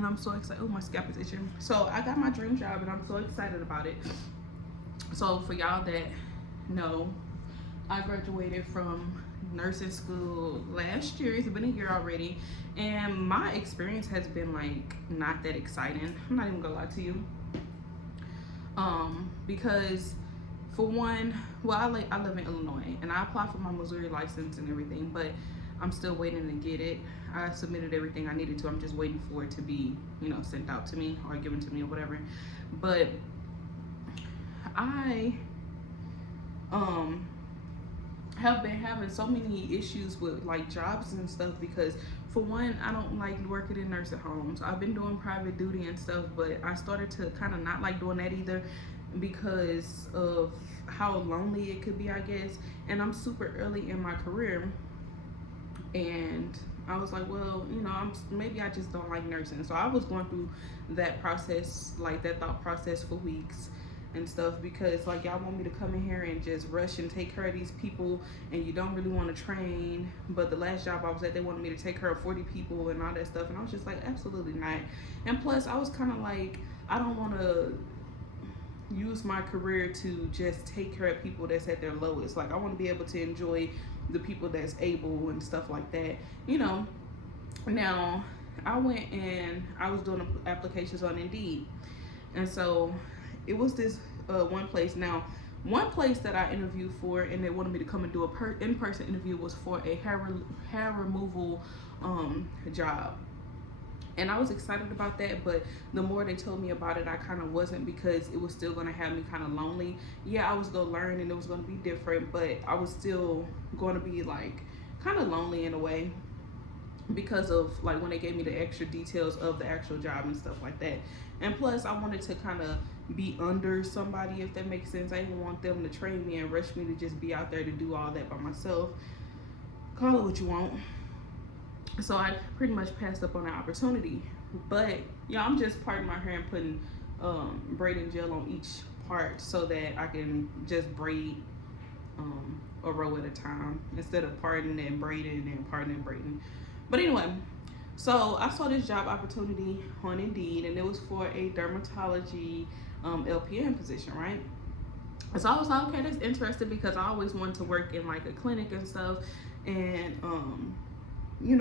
and I'm so excited. Oh, my scalp is itching. So I got my dream job, and I'm so excited about it. So for y'all that know, I graduated from nursing school last year. It's been a year already, and my experience has been like not that exciting. I'm not even gonna lie to you. Because for one, well, I live in Illinois, and I applied for my Missouri license and everything, but I'm still waiting to get it. I submitted everything I needed to. I'm just waiting for it to be, sent out to me or given to me or whatever. But I have been having so many issues with like jobs and stuff because for one, I don't like working in nursing homes. I've been doing private duty and stuff, but I started to kind of not like doing that either because of how lonely it could be, I guess. And I'm super early in my career, and I was like, well, maybe I just don't like nursing. So I was going through that process, like that thought process for weeks and stuff, because like y'all want me to come in here and just rush and take care of these people, and you don't really want to train. But the last job I was at, they wanted me to take care of 40 people and all that stuff, and I was just like, absolutely not. And plus I was kind of like, I don't want to use my career to just take care of people that's at their lowest. Like I want to be able to enjoy the people that's able and stuff like that, Now I went and I was doing applications on Indeed, and so it was this one place. Now, one place that I interviewed for, and they wanted me to come and do a in-person interview, was for a hair removal job. And I was excited about that, but the more they told me about it, I kind of wasn't, because it was still going to have me kind of lonely. Yeah, I was going to learn and it was going to be different, but I was still going to be like kind of lonely in a way, because of like when they gave me the extra details of the actual job and stuff like that. And plus I wanted to kind of be under somebody, if that makes sense. I didn't want them to train me and rush me to just be out there to do all that by myself. Call it what you want. So I pretty much passed up on that opportunity. But I'm just parting my hair and putting braiding gel on each part so that I can just braid a row at a time instead of parting and braiding and parting and braiding. But anyway, so I saw this job opportunity on Indeed, and it was for a dermatology LPN position, right? So I was like, okay, that's interesting, because I always wanted to work in like a clinic and stuff. And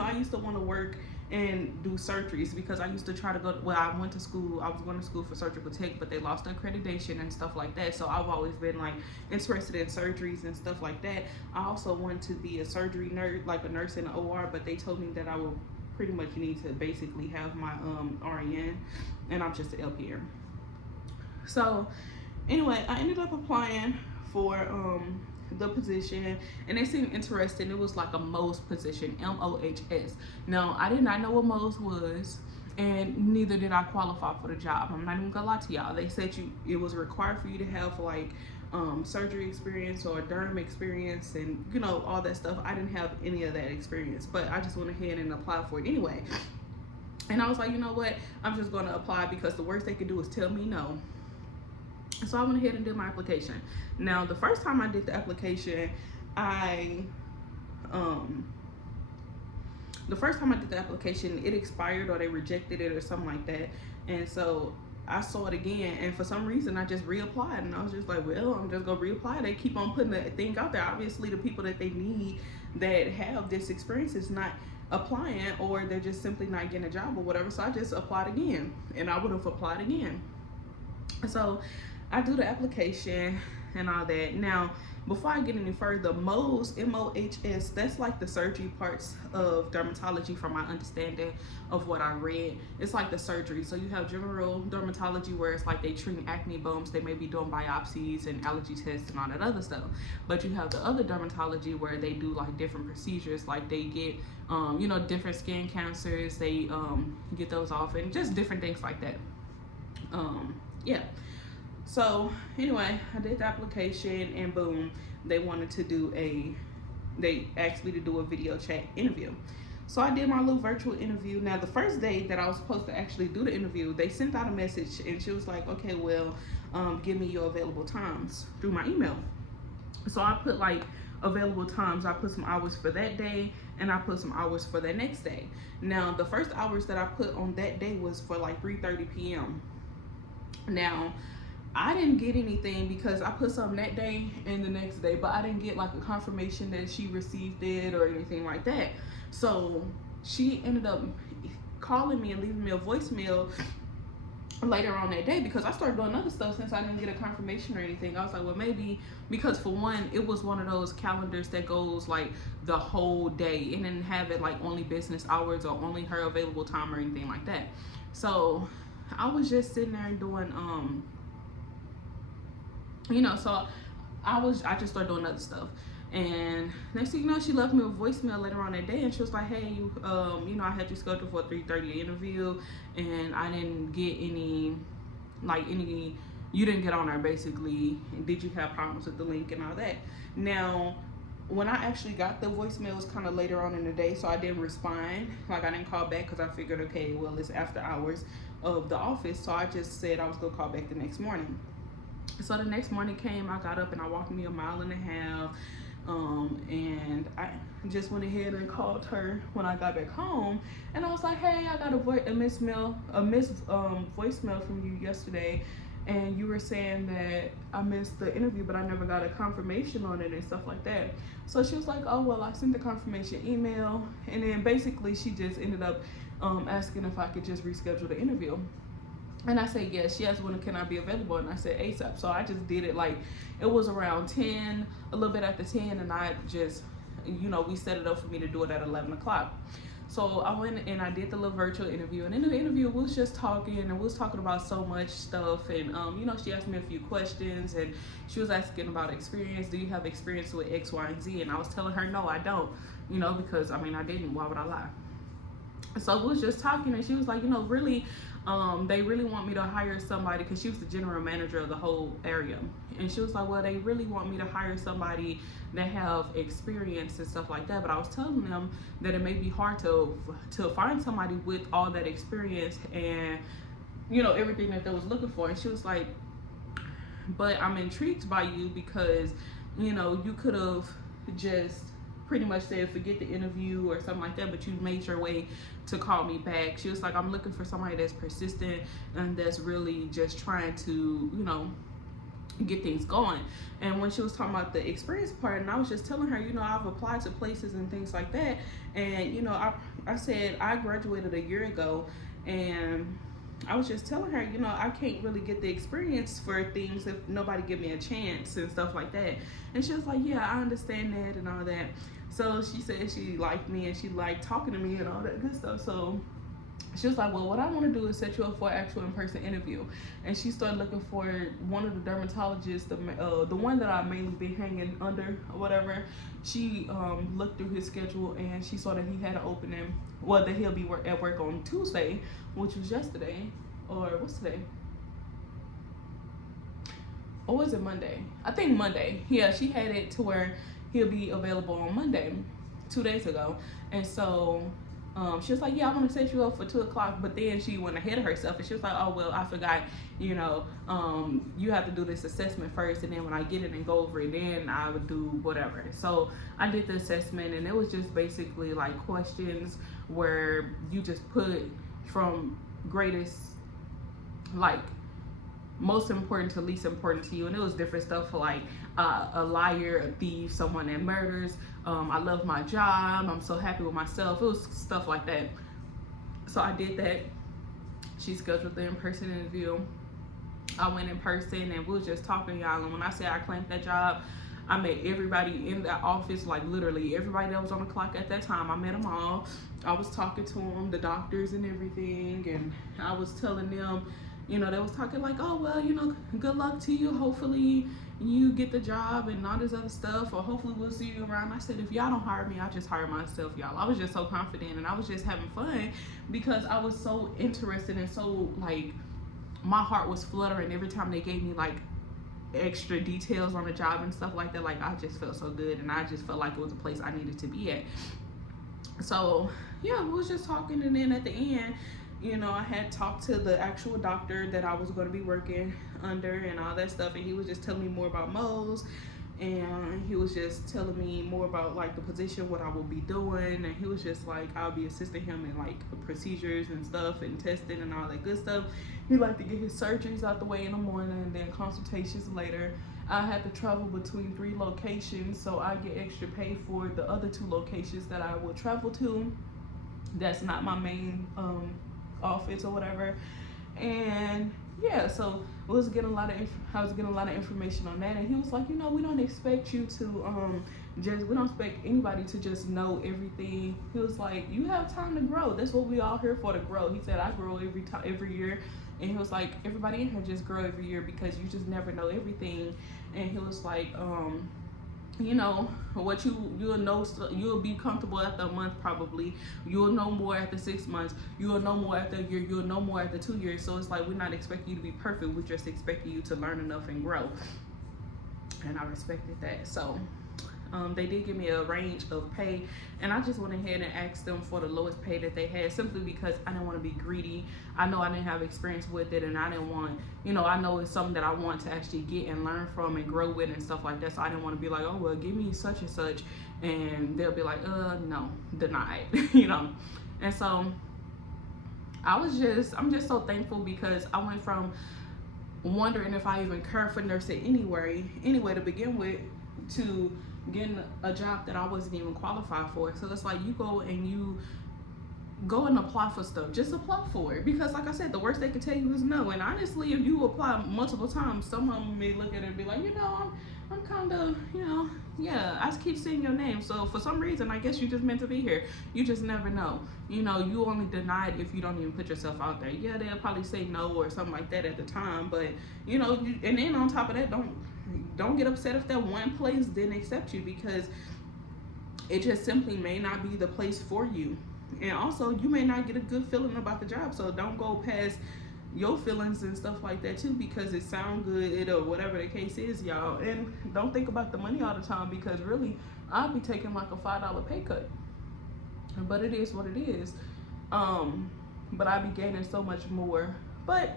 I used to want to work and do surgeries, because I used to try to go, I was going to school for surgical tech, but they lost accreditation and stuff like that. So I've always been like interested in surgeries and stuff like that. I also wanted to be a surgery nurse, like a nurse in the OR, but they told me that I would pretty much need to basically have my RN, and I'm just an LPN. So anyway, I ended up applying for the position, and they seemed interesting. It was like a Mohs position, MOHS. Now I did not know what Mohs was, and neither did I qualify for the job. I'm not even gonna lie to y'all. They said it was required for you to have like surgery experience or derm experience and all that stuff. I didn't have any of that experience, but I just went ahead and applied for it anyway. And I was like, you know what, I'm just gonna apply, because the worst they could do is tell me no. So I went ahead and did my application. Now, the first time I did the application, it expired, or they rejected it or something like that. And so I saw it again, and for some reason I just reapplied, and I was just like, well, I'm just gonna reapply. They keep on putting the thing out there. Obviously the people that they need that have this experience is not applying, or they're just simply not getting a job or whatever. So I just applied again, and I would have applied again. So I do the application and all that. Now, before I get any further, Mohs, M-O-H-S, that's like the surgery parts of dermatology, from my understanding of what I read. It's like the surgery. So you have general dermatology, where it's like they treat acne bumps, they may be doing biopsies and allergy tests and all that other stuff. But you have the other dermatology, where they do like different procedures, like they get different skin cancers, they get those off, and just different things like that. Yeah. So anyway, I did the application, and boom, they asked me to do a video chat interview. So I did my little virtual interview. Now, the first day that I was supposed to actually do the interview, they sent out a message, and she was like, okay, well, give me your available times through my email. So I put like available times. I put some hours for that day, and I put some hours for the next day. Now the first hours that I put on that day was for like 3:30 p.m. Now I didn't get anything because I put something that day and the next day, but I didn't get like a confirmation that she received it or anything like that. So she ended up calling me and leaving me a voicemail later on that day, because I started doing other stuff since I didn't get a confirmation or anything. I was like, well, maybe because, for one, it was one of those calendars that goes like the whole day. It didn't have it like only business hours or only her available time or anything like that. So I was just sitting there doing so I just started doing other stuff. And next thing you know, she left me a voicemail later on that day, and she was like, hey, I had you scheduled for a 3:30 interview, and I didn't get any, you didn't get on there, basically. And did you have problems with the link and all that? Now, when I actually got the voicemail, it was kind of later on in the day, so I didn't respond. Like, I didn't call back because I figured, okay, well, it's after hours of the office, so I just said I was going to call back the next morning. So the next morning came, I got up and I walked me 1.5 miles. And I just went ahead and called her when I got back home, and I was like, hey, I got a missed voicemail from you yesterday, and you were saying that I missed the interview, but I never got a confirmation on it and stuff like that. So she was like, oh, well, I sent the confirmation email, and then basically she just ended up asking if I could just reschedule the interview. And I said, yes. She asked, when can I be available? And I said, ASAP. So I just did it like, it was around 10, a little bit after 10, and I just, we set it up for me to do it at 11 o'clock. So I went and I did the little virtual interview, and in the interview we was just talking, and we was talking about so much stuff, and she asked me a few questions, and she was asking about experience. Do you have experience with X, Y, and Z? And I was telling her, no, I don't, because I didn't. Why would I lie? So we was just talking, and she was like, really, they really want me to hire somebody, because she was the general manager of the whole area, and she was like, well, they really want me to hire somebody that have experience and stuff like that. But I was telling them that it may be hard to find somebody with all that experience and everything that they was looking for. And she was like, but I'm intrigued by you, because you could have just pretty much said forget the interview or something like that, but you made your way to call me back. She was like, I'm looking for somebody that's persistent and that's really just trying to get things going. And when she was talking about the experience part, and I was just telling her, I've applied to places and things like that, and I said I graduated a year ago, and I was just telling her, I can't really get the experience for things if nobody give me a chance and stuff like that. And she was like, yeah, I understand that and all that. So she said she liked me and she liked talking to me and all that good stuff. So she was like, well, what I want to do is set you up for an actual in-person interview. And she started looking for one of the dermatologists, the one that I mainly been hanging under or whatever. She looked through his schedule, and she saw that he had an opening, well, that he'll be at work on Tuesday, which was yesterday, or what's today? Or was it Monday? I think Monday. Yeah, she had it to where he'll be available on Monday, 2 days ago. And so she was like, yeah, I want to set you up for 2 o'clock. But then she went ahead of herself, and she was like, oh, well, I forgot, you have to do this assessment first, and then when I get it and go over it, then I would do whatever. So I did the assessment, and it was just basically like questions where you just put from greatest, like most important to least important to you. And it was different stuff for like a liar, a thief, someone that murders, I love my job, I'm so happy with myself. It was stuff like that. So I did that. She scheduled the in-person interview. I went in person, and we was just talking, y'all. And when I say I claimed that job, I met everybody in that office, like literally everybody that was on the clock at that time. I met them all. I was talking to them, the doctors and everything, and I was telling them, they was talking like, oh, well, good luck to you. Hopefully you get the job and all this other stuff, or hopefully we'll see you around. I said, if y'all don't hire me, I'll just hire myself, y'all. I was just so confident, and I was just having fun because I was so interested, and so like my heart was fluttering every time they gave me like extra details on the job and stuff like that. Like, I just felt so good, and I just felt like it was a place I needed to be at. So yeah, we was just talking, and then at the end, I had talked to the actual doctor that I was going to be working under and all that stuff, and he was just telling me more about moles and he was just telling me more about like the position, what I will be doing, and he was just like I'll be assisting him in like procedures and stuff and testing and all that good stuff. He liked to get his surgeries out the way in the morning and then consultations later. I had to travel between 3 locations, so I get extra pay for the other 2 locations that I will travel to. That's not my main office or whatever. And yeah, so I was getting a lot of information on that, and he was like, we don't expect you to we don't expect anybody to just know everything. He was like, you have time to grow. That's what we all here for, to grow. He said I grow every year, and he was like, everybody in here just grow every year because you just never know everything. And he was like, what you'll know, you'll be comfortable after a month probably. You'll know more after 6 months. You'll know more after a year. You'll know more after 2 years. So it's like we're not expecting you to be perfect. We're just expecting you to learn enough and grow. And I respected that. So they did give me a range of pay, and I just went ahead and asked them for the lowest pay that they had, simply because I didn't want to be greedy. I know I didn't have experience with it, and I didn't want, I know it's something that I want to actually get and learn from and grow with and stuff like that. So I didn't want to be like, oh well, give me such and such, and they'll be like, no, denied. And so I'm just so thankful, because I went from wondering if I even care for nursing anyway to begin with, to getting a job that I wasn't even qualified for. So it's like you go and apply for stuff. Just apply for it, because like I said, the worst they can tell you is no. And honestly, if you apply multiple times, some of them may look at it and be like, I'm kind of, yeah, I just keep seeing your name. So for some reason, I guess you just meant to be here. You just never know. You only denied if you don't even put yourself out there. Yeah, they'll probably say no or something like that at the time. But, and then on top of that, don't get upset if that one place didn't accept you, because it just simply may not be the place for you. And also, you may not get a good feeling about the job. So don't go past your feelings and stuff like that too, because it sounds good or whatever the case is, y'all. And don't think about the money all the time, because really I'll be taking like a $5 pay cut, but it is what it is. But I be gaining so much more. But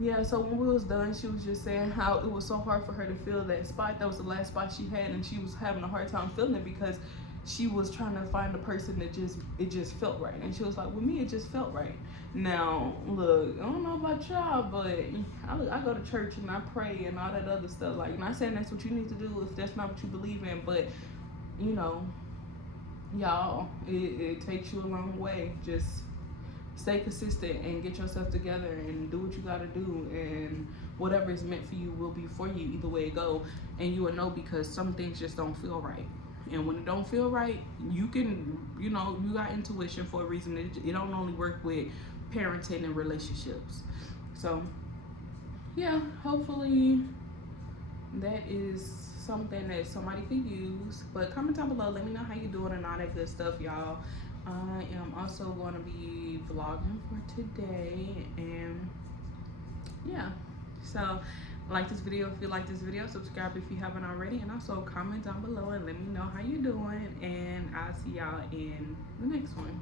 yeah, so when we was done, she was just saying how it was so hard for her to fill that spot. That was the last spot she had, and she was having a hard time filling it because she was trying to find a person that just felt right. And she was like, with me, it just felt right. Now, look, I don't know about y'all, but I go to church and I pray and all that other stuff. Like, not saying that's what you need to do if that's not what you believe in, but, y'all, it takes you a long way. Just stay consistent and get yourself together and do what you gotta do, and whatever is meant for you will be for you either way it go. And you will know, because some things just don't feel right. And when it don't feel right, you can, you got intuition for a reason. It don't only work with parenting and relationships. So yeah, hopefully that is something that somebody could use. But comment down below, let me know how you doing and all that good stuff, y'all. I am also going to be vlogging for today, and yeah, so like this video if you like this video, subscribe if you haven't already, and also comment down below and let me know how you doing, and I'll see y'all in the next one.